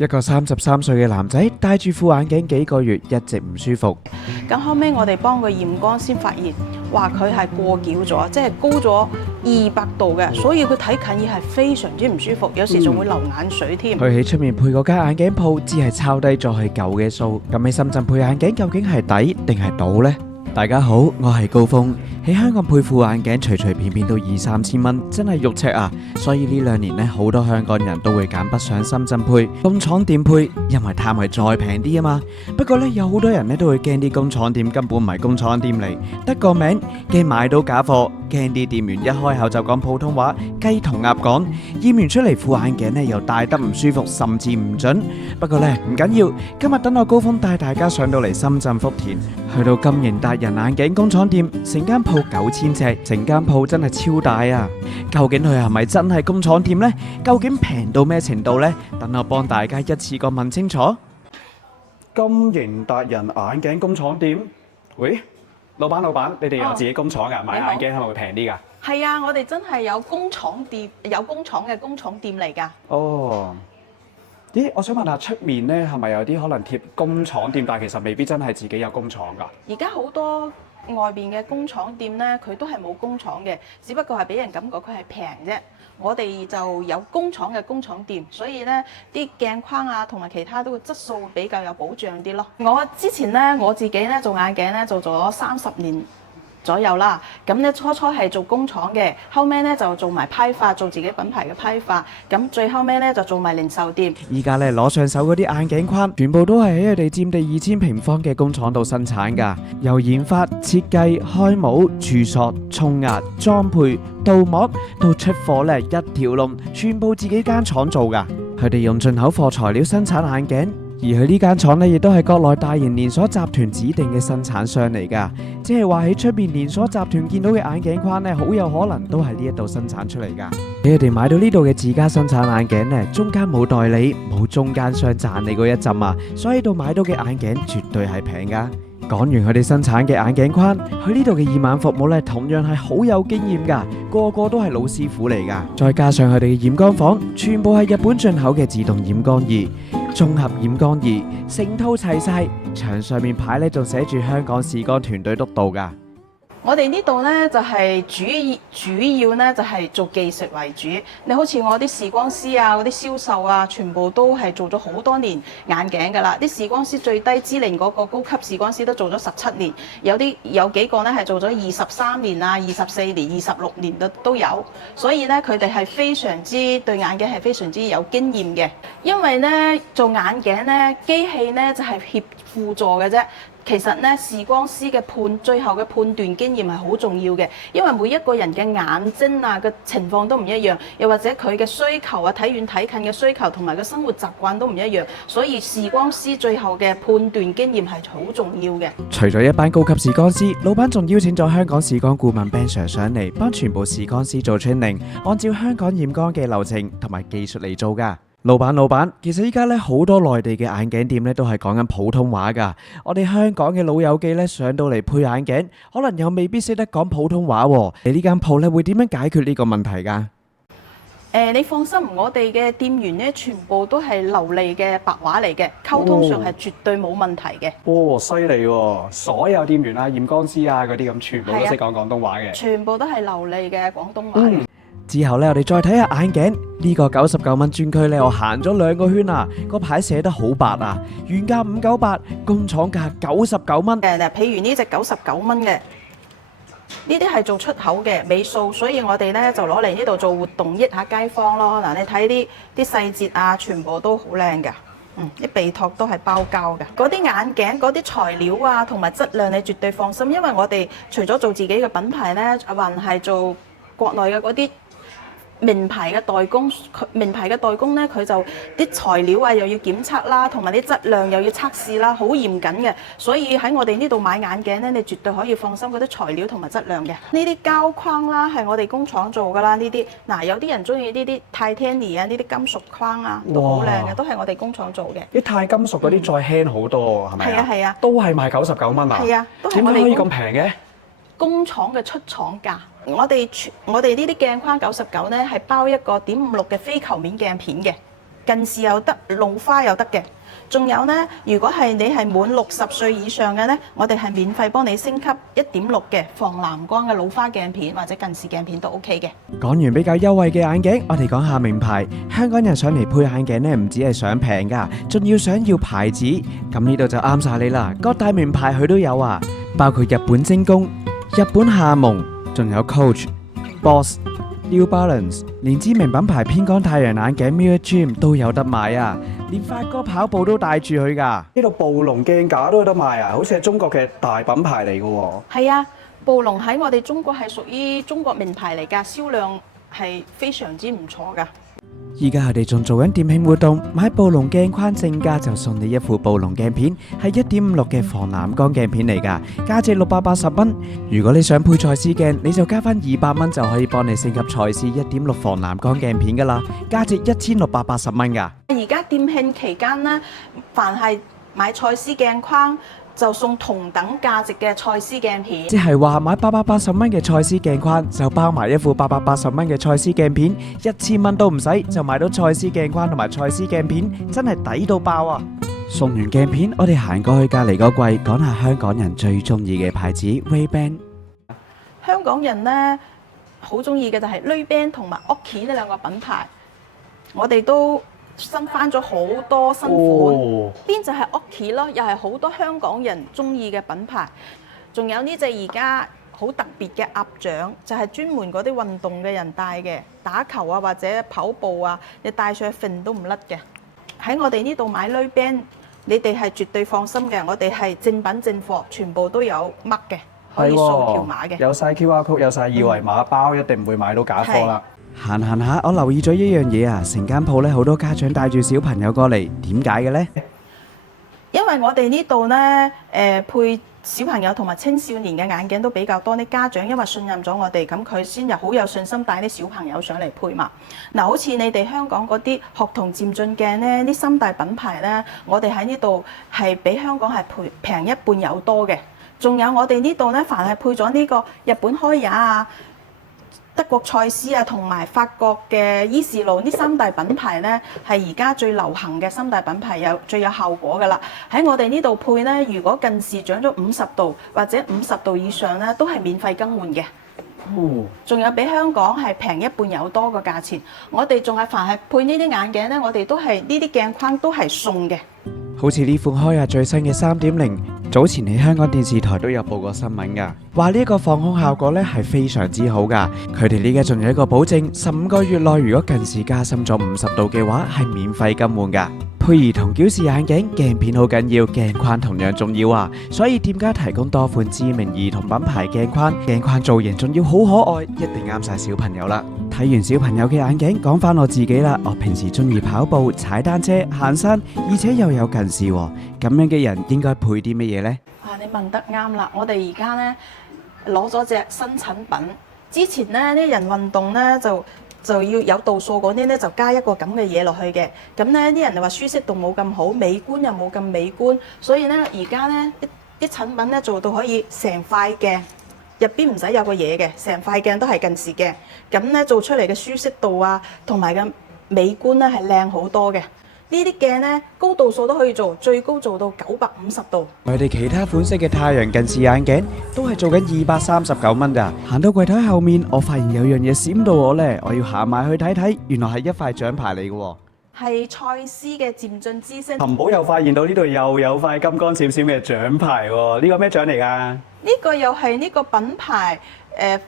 一個33歲嘅男仔戴住副眼鏡幾個月，一直唔舒服。咁後尾我哋幫佢驗光先發現，話佢係過矯咗，即係高咗200度嘅，所以佢睇近嘢係非常之唔舒服，有時仲會流眼水添。佢喺出面配嗰間眼鏡鋪，只係抄低咗佢舊嘅數。咁喺深圳配眼鏡究竟係抵定係賭呢？大家好，我係高峰。喺香港配副眼鏡隨隨便便都2-3千蚊，真係肉赤啊！所以呢2年呢，好多香港人都會揀北上深圳配，工廠店配，因為貪係再平啲啊嘛。不過呢，有好多人呢都會驚啲工廠店根本唔係工廠店嚟，得個名，驚買到假貨，驚啲店員一開口就講普通話，雞同鴨講，驗完出嚟副眼鏡呢又戴得唔舒服，甚至唔準。不過呢，唔緊要，今日等我高峰帶大家上到嚟深圳福田，去到金盈達人眼鏡工廠店，成間鋪9000尺，成間鋪真係超大啊！究竟佢係咪真係工廠店呢？究竟平到咩程度呢？等我幫大家一次過問清楚。金盈達人眼鏡工廠店，喂，老闆，你哋有自己工廠㗎？買眼鏡係咪會平啲㗎？係啊，我哋真係有工廠店，有工廠嘅工廠店嚟㗎。哦。咦，我想問下出面呢係咪有啲可能貼工廠店，但係其實未必真係自己有工廠㗎？而家好多外邊嘅工廠店呢，佢都係冇工廠嘅，只不過係俾人感覺佢係平啫。我哋就有工廠嘅工廠店，所以呢啲鏡框啊同埋其他都會質素比較有保障啲咯。我之前呢，我自己呢做眼鏡呢做咗30年左右啦，咁咧初係做工廠嘅，後尾咧就做埋批發，做自己品牌嘅批發，咁最後尾咧就做埋零售店。依家咧攞上手嗰啲眼鏡框，全部都係喺佢哋佔地2000平方嘅工廠度生產㗎，由研發、設計、開模、鑄塑、沖壓、裝配、鍍膜到出貨咧一條龍，全部自己間廠做㗎。佢哋用進口貨材料生產眼鏡。而佢呢間廠呢，亦都係國內大型連鎖集團指定嘅生產商嚟㗎，即係話喺出邊連鎖集團見到嘅眼鏡框呢，好有可能都係呢一度生產出嚟㗎。你哋買到呢度嘅自家生產眼鏡呢，中間冇代理，冇中間商賺你嗰一陣啊，所以呢度買到嘅眼鏡絕對係平㗎。講完佢哋生產嘅眼鏡框，佢呢度嘅驗眼服務呢，同樣係好有經驗㗎，個個都係老師傅嚟㗎。再加上佢哋嘅驗光房，全部係日本進口嘅自動驗光儀。綜合驗光儀成套齊晒，牆上面牌咧仲寫住香港視光團隊督導㗎。我哋呢度呢，就係主要呢，就係做技術為主。你好似我啲視光師啊，嗰啲銷售啊，全部都係做咗好多年眼鏡㗎啦。啲視光師最低資歷嗰個高級視光師都做咗17年，有幾個呢係做咗23年啊、24年、26年都有。所以呢，佢哋係非常之對眼鏡係非常之有經驗嘅。因為呢，做眼鏡呢，機器呢就係輔助嘅啫。其實咧，視光師嘅最後嘅判斷經驗係好重要嘅，因為每一個人嘅眼睛啊嘅情況都唔一樣，又或者佢嘅需求啊睇遠睇近嘅需求同埋個生活習慣都唔一樣，所以視光師最後嘅判斷經驗係好重要嘅。除咗一班高級視光師，老闆仲邀請咗香港視光顧問 Ben Sir 上嚟幫全部視光師做 training，按照香港驗光嘅流程同埋技術嚟做㗎。老闆，其實依家咧好多內地嘅眼鏡店咧都係講緊普通話㗎。我哋香港嘅老友記咧上到嚟配眼鏡，可能又未必識得講普通話喎。你呢間鋪咧會點樣解決呢個問題㗎？你放心，我哋嘅店員咧全部都係流利嘅白話嚟嘅，溝通上係絕對冇問題嘅。哦，犀利喎！所有店員啊、驗光師啊嗰啲咁，全部都識講廣東話嘅。全部都係流利嘅廣東話嘅。之後咧，我哋再睇下眼鏡呢個99蚊專區咧，我行咗2個圈啊，個牌寫得好白啊，原價598，工廠價99蚊。譬如呢隻99蚊嘅，呢啲係做出口嘅尾數，所以我哋咧就攞嚟呢度做活動益下街坊咯。嗱，你睇啲細節啊，全部都好靚㗎。啲鼻托都係包膠嘅，嗰啲眼鏡嗰啲材料啊，同埋質量你絕對放心，因為我哋除咗做自己嘅品牌咧，還係做國內嘅嗰啲名牌嘅代工，呢，佢就啲材料啊又要檢測啦，同埋啲質量又要測試啦，好嚴謹嘅。所以喺我哋呢度買眼鏡呢，你絕對可以放心嗰啲材料同埋質量嘅。呢啲膠框啦係我哋工廠做㗎啦，呢啲嗱有啲人中意呢啲 Titanium 啊，呢啲金屬框啊都好靚嘅，都係我哋工廠做嘅。啲鈦金屬嗰啲再輕好多，係咪啊？係啊，都係賣99蚊啊？係啊，都係我哋點解可以咁平嘅？工廠嘅出廠價。我哋呢啲鏡框99呢係包一個點56嘅非球面鏡片嘅，近視又得，老花又得嘅。仲有呢，如果係你係滿60歲以上嘅呢，我哋係免費幫你升級1.6嘅防藍光嘅老花鏡片或者近視鏡片都 OK 嘅。講完比較優惠嘅眼鏡，我哋講下名牌。香港人上嚟配眼鏡呢，唔止係想平㗎，仲要想要牌子。咁呢度就啱晒你啦，各大名牌佢都有啊，包括日本精工、日本夏蒙，仲有 Coach、Boss、New Balance， 連知名品牌偏光太陽眼鏡 Mirror Gym 都有得買啊！連發哥跑步都帶住佢㗎。呢度暴龍鏡架都有得賣啊，好似係中國嘅大品牌嚟㗎喎。係啊，暴龍喺我哋中國係屬於中國名牌嚟㗎，銷量係非常之唔錯㗎。依家佢哋仲做緊店慶活動，買暴龍鏡框正價就送你一副暴龍鏡片，係1.56嘅防藍光鏡片嚟㗎，價值680蚊。如果你想配蔡司鏡，你就加翻200蚊就可以幫你升級蔡司1.6防藍光鏡片㗎啦，價值1680蚊㗎。而家店慶期間呢，凡係買蔡司鏡框就送同等價值嘅蔡司鏡片，即係話買880蚊嘅蔡司鏡框就包埋一副880蚊嘅蔡司鏡片，1000蚊都唔使就買到蔡司鏡框同埋蔡司鏡片，真係抵到爆啊！送完鏡片，我哋行過去隔離個櫃，講下香港人最中意嘅牌子 Ray-Ban。香港人呢，好中意嘅就係 Ray-Ban 同埋 Oakley 呢兩個品牌，我哋都新翻咗好多新款，邊就係 Oakley 咯，又係好多香港人中意嘅品牌。仲有呢隻而家好特別嘅鴨掌，就係專門嗰啲運動嘅人戴嘅，打球啊或者跑步啊，你戴上去揈都唔甩嘅。喺我哋呢度買 Ray-Ban，你哋係絕對放心嘅，我哋係正品正貨，全部都有 mark 嘅，可以掃條碼嘅。有晒 QR code，有晒二維碼包，一定唔會買到假貨啦。行行下，我留意咗一樣嘢啊！成間鋪咧好多家長帶住小朋友過嚟，點解嘅呢？因為我哋呢度呢，配小朋友同埋青少年嘅眼鏡都比較多，啲家長因為信任咗我哋，咁佢先又好有信心帶啲小朋友上嚟配嘛。嗱，好似你哋香港嗰啲學童漸進鏡呢，啲三大品牌呢，我哋喺呢度係比香港係平一半有多嘅。仲有我哋呢度呢，凡係配咗呢個日本開雅啊、德國蔡司啊，同埋法國嘅伊士路呢三大品牌呢，係而家最流行嘅三大品牌，最有效果噶啦。喺我哋呢度配呢，如果近視長咗50度或者50度以上呢，都係免費更換嘅。仲有比香港係平一半有多個價錢。我哋仲係凡係配呢啲眼鏡呢，我哋都係呢啲鏡框都係送嘅。好似呢款開亞最新嘅3.0，早前喺香港電視台都有報過新聞㗎，話呢個防控效果咧係非常之好㗎。佢哋呢家仲有一個保證，15個月內如果近視加深咗50度嘅話，係免費更換㗎。配兒童矯視眼鏡，鏡片好緊要，鏡框同樣重要啊！所以店家提供多款知名兒童品牌鏡框，鏡框造型仲要好可愛，一定啱晒小朋友啦。睇完小朋友嘅眼鏡，講翻我自己啦。我平時中意跑步、踩單車、行山，而且又有近視喎，咁樣嘅人應該配啲乜嘢呢？你問得啱啦！我哋而家呢攞咗隻新產品，之前呢啲人運動呢就要有度數嗰啲呢，就加一個咁嘅嘢落去嘅。咁呢啲人就話舒適度冇咁好，美觀又冇咁美觀，所以呢而家呢啲產品呢做到可以成塊鏡入邊唔使有個嘢嘅，成塊鏡都係近視鏡。咁呢做出嚟嘅舒適度啊，同埋嘅美觀呢係靚好多嘅。呢啲鏡呢，高度數都可以做，最高做到950度。我哋其他款式嘅太陽近視眼鏡都係做緊239蚊咋。行到櫃台後面，我發現有樣嘢閃到我呢，我要行埋去睇睇，原來係一塊獎牌嚟嘅喎。係蔡司嘅漸進之星。尋寶又發現到呢度又有塊金光閃閃嘅獎牌喎，呢個咩獎嚟㗎？呢個又係呢個品牌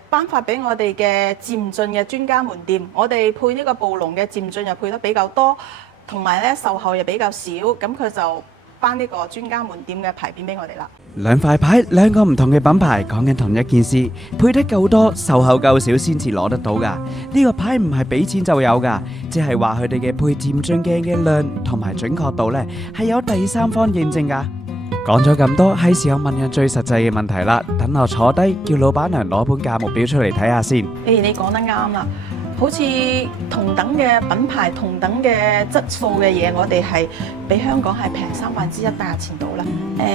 頒發俾我哋嘅漸進嘅專家門店，我哋配呢個暴龍嘅漸進又配得比較多。同埋咧售後又比較少，咁佢就頒呢個專家門店嘅牌匾俾我哋啦。兩塊牌，兩個唔同嘅品牌，講緊同一件事，配得夠多，售後夠少先至攞得到㗎。呢個牌唔係俾錢就有㗎，即係話佢哋嘅配漸進鏡嘅量同埋準確度呢係有第三方認證㗎。講咗咁多，係時候問人最實際嘅問題啦。等我坐低，叫老闆娘攞本價目表出嚟睇下先。你講得啱啦。好似同等嘅品牌、同等嘅質素嘅嘢，我哋係比香港係平1/3價錢到啦。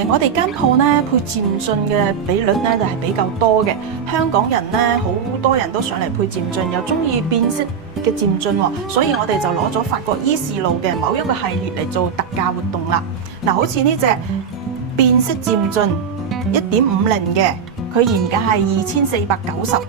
我哋間鋪呢配漸進嘅比率呢就係比較多嘅。香港人呢好多人都上嚟配漸進，又中意辨識嘅漸進喎，所以我哋就攞咗法國伊士路嘅某一個系列嚟做特價活動啦。嗱，好似呢隻變色漸進1.50嘅，佢原價係2490，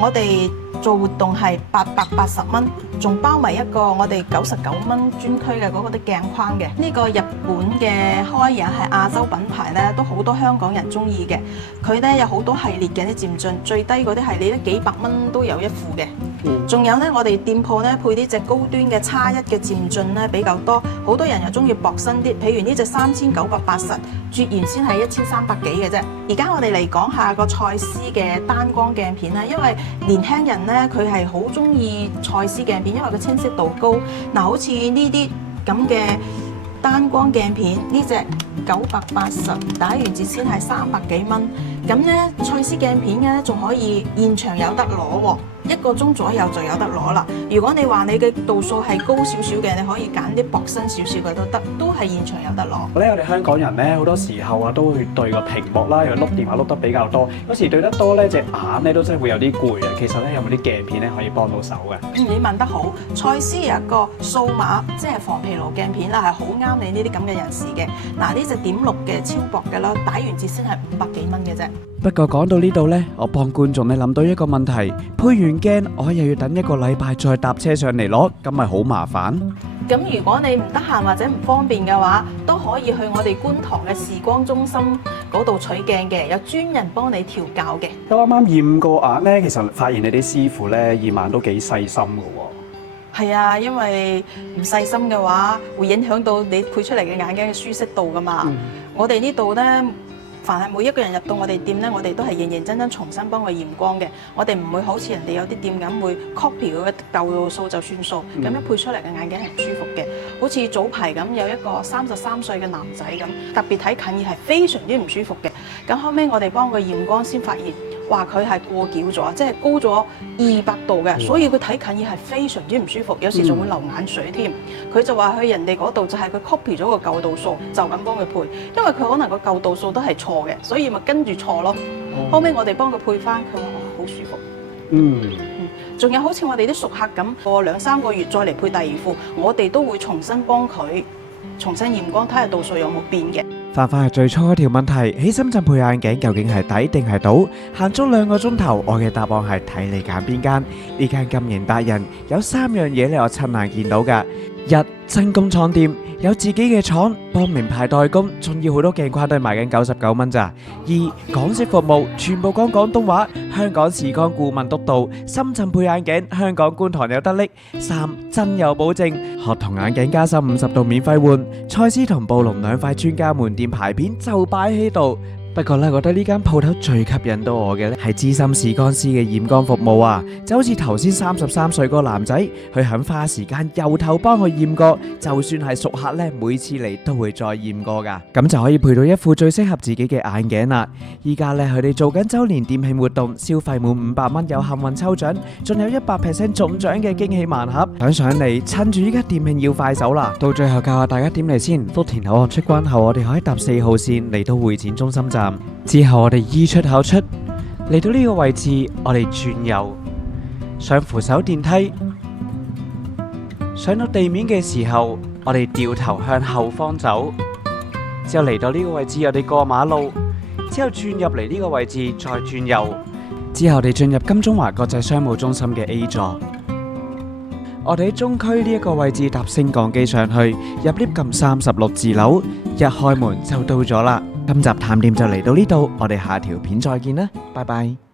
我哋做活動係880蚊，仲包埋一個我哋99蚊專區嘅嗰個啲鏡框嘅。呢個日本嘅開也係亞洲品牌咧，都好多香港人中意嘅。佢咧有好多系列嘅啲漸進，最低嗰啲系列咧幾百蚊都有一副嘅。仲有咧，我哋店鋪咧配呢隻高端嘅X1嘅漸進咧比較多，好多人又中意薄身啲。譬如呢隻3980，絕緣先係1300幾嘅啫。而家我哋嚟講下個蔡司嘅單光鏡片啦，因為年輕人咧佢係好中意蔡司鏡片，因為佢清晰度高。嗱，好似呢啲咁嘅單光鏡片，呢隻980打完折先係300幾蚊。咁咧蔡司鏡片咧仲可以現場有得攞喎，1個鐘左右就有得攞啦。如果你話你嘅度數係高少少嘅，你可以揀啲薄身少少嘅都得，都係現場有得攞。我哋香港人咧好多時候啊都會對個屏幕啦，又碌電話碌得比較多，有時對得多咧隻眼咧都真係會有啲攰啊。其實咧有冇啲鏡片咧可以幫到手嘅？你問得好，蔡司有一個數碼即係防疲勞鏡片啦，係好啱你呢啲咁嘅人士嘅。嗱，呢隻點6嘅超薄嘅啦，打完折先係500幾蚊嘅啫。不過講到呢度呢，我幫觀眾咧諗到一個問題，配完鏡我又要等1個禮拜再搭車上嚟攞，咁咪好麻煩。咁如果你唔得閒或者唔方便嘅話，都可以去我哋觀塘嘅視光中心嗰度取鏡嘅，有專人幫你調校嘅。我啱啱驗過眼咧，其實發現你啲師傅咧驗眼都幾細心㗎喎。係啊，因為唔細心嘅話，會影響到你配出嚟嘅眼鏡嘅舒適度噶嘛。我哋呢度呢，凡係每一個人入到我哋店呢，我哋都係認認真真重新幫佢驗光嘅。我哋唔會好似人哋有啲店咁會 copy 佢嘅舊度數就算數，咁樣配出嚟嘅眼鏡係唔舒服嘅。好似早排咁有一個33歲嘅男仔咁，特別睇近視係非常之唔舒服嘅。咁後尾我哋幫佢驗光先發現，話佢係過矯咗，即係高咗200度嘅，所以佢睇近視係非常之唔舒服，有時仲會流眼水添。佢就話去人哋嗰度就係佢 copy 咗個舊度數，就咁幫佢配，因為佢可能個舊度數都係錯嘅，所以咪跟住錯咯。後尾我哋幫佢配翻，佢話好舒服。仲有好似我哋啲熟客咁，過2-3個月再嚟配第二副，我哋都會重新幫佢重新驗光，睇下度數有冇變嘅。翻返去最初嗰條問題，喺深圳配眼鏡究竟係抵定係賭？行足2個鐘頭，我嘅答案係睇你揀邊間。呢間金型達人有3樣嘢咧，我親眼見到㗎。1. 真工廠店，有自己嘅廠，幫名牌代工，仲要好多鏡框都係賣緊99蚊咋。2. 港式服務，全部講廣東話，香港視光顧問督導，深圳配眼鏡，香港觀塘有得拎。3. 真有保證，學童眼鏡加深50度免費換，蔡司同布隆2塊專家門店牌片就擺喺度。不過咧，覺得呢間鋪頭最吸引到我嘅咧係資深視光師嘅驗光服務啊！就好似頭先33歲嗰個男仔，佢肯花時間由頭幫佢驗過，就算係熟客咧，每次嚟都會再驗過噶，咁就可以配到一副最適合自己嘅眼鏡啦。依家咧佢哋做緊周年店慶活動，消費滿500蚊有幸運抽獎，仲有100% 中獎嘅驚喜盲盒。想上嚟趁住依家店慶要快手啦！到最後教下大家點嚟先，福田口岸出關後，我哋可以搭4號線嚟到會展中心站。之後我哋E出口出，嚟到呢個位置，我哋轉右，上扶手電梯，上到地面嘅時候，我哋掉頭向後方走，之後嚟到呢個位置，我哋過馬路，之後轉入嚟呢個位置，再轉右，之後我哋進入金鐘華國際商務中心嘅 A 座。我哋喺中區呢一個位置搭升降機上去，入 lift 撳36字樓，一開門就到咗啦。今集探店就嚟到呢度，我哋下條片再見啦，拜拜。